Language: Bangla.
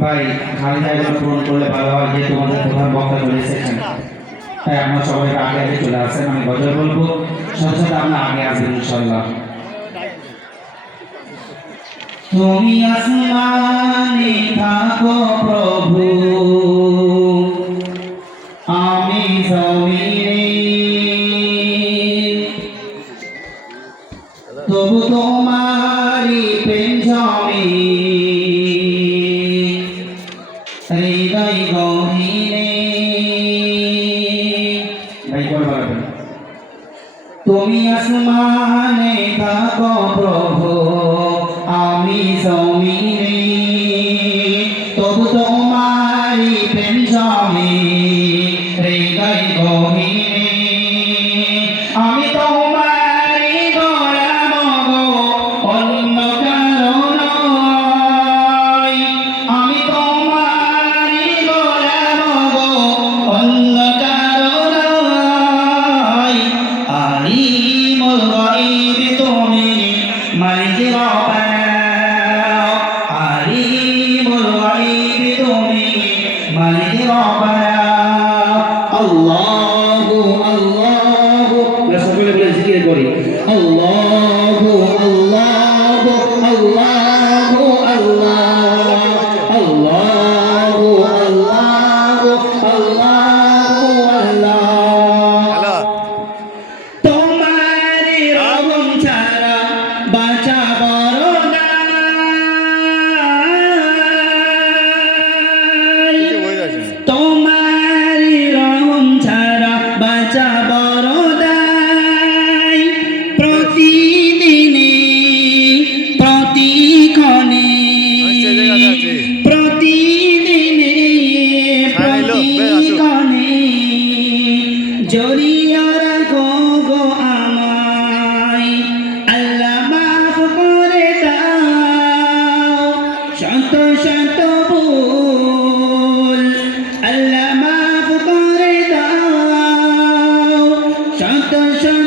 ভাই খালি জায়গাটা পূরণ করলে ভালো হয়, যে তোমাদের প্রধান বক্তা চলে এসেছেন, তাই আমরা সবাই আগে আগে চলে আসেন। আমি গজল বলবো, সাথে সাথে আমরা আগে আসবেন ইনশাল্লাহ। তুমি আসমানে থাকো প্রভু, আমি জমিনে, তবু তোমারি প্রেম জমে হৃদয় গহীনে। ভাই বলবেন, তুমি আসমানে থাকো প্রভু, আমি জমিনে, তবু তোমারি প্রেম জমে হৃদয় গহীনে। আমি তোমারি গোলাম গো, অন্য কারো নয়। আমি তোমারি গোলাম গো, অন্য কারো নয়। আলিমুল গায়ব তুমি, মালিক রব্বানা। আলিমুল গায়ব তুমি, মালিক রব্বানা। আল্লাহু আল্লাহু, আমরা সকলে বলে জিকির করি। আল্লাহু আল্লাহু আল্লাহু আল্লাহ, আল্লাহু আল্লাহু আল্লাহু আল্লাহ। তোমারি রহম ছাড়া বাঁচা বড় নাই, তোমারি রহম ছাড়া বাঁচা বড় দায়। প্রতিদিনে প্রতিক্ষণে প্রতিদিনে প্রতিক্ষণে জড়িয়ে রাখো গো আমায়। আল্লাহ মাফ করে দাও শত শত ভুল, আল্লাহ মাফ করে দাও শত শত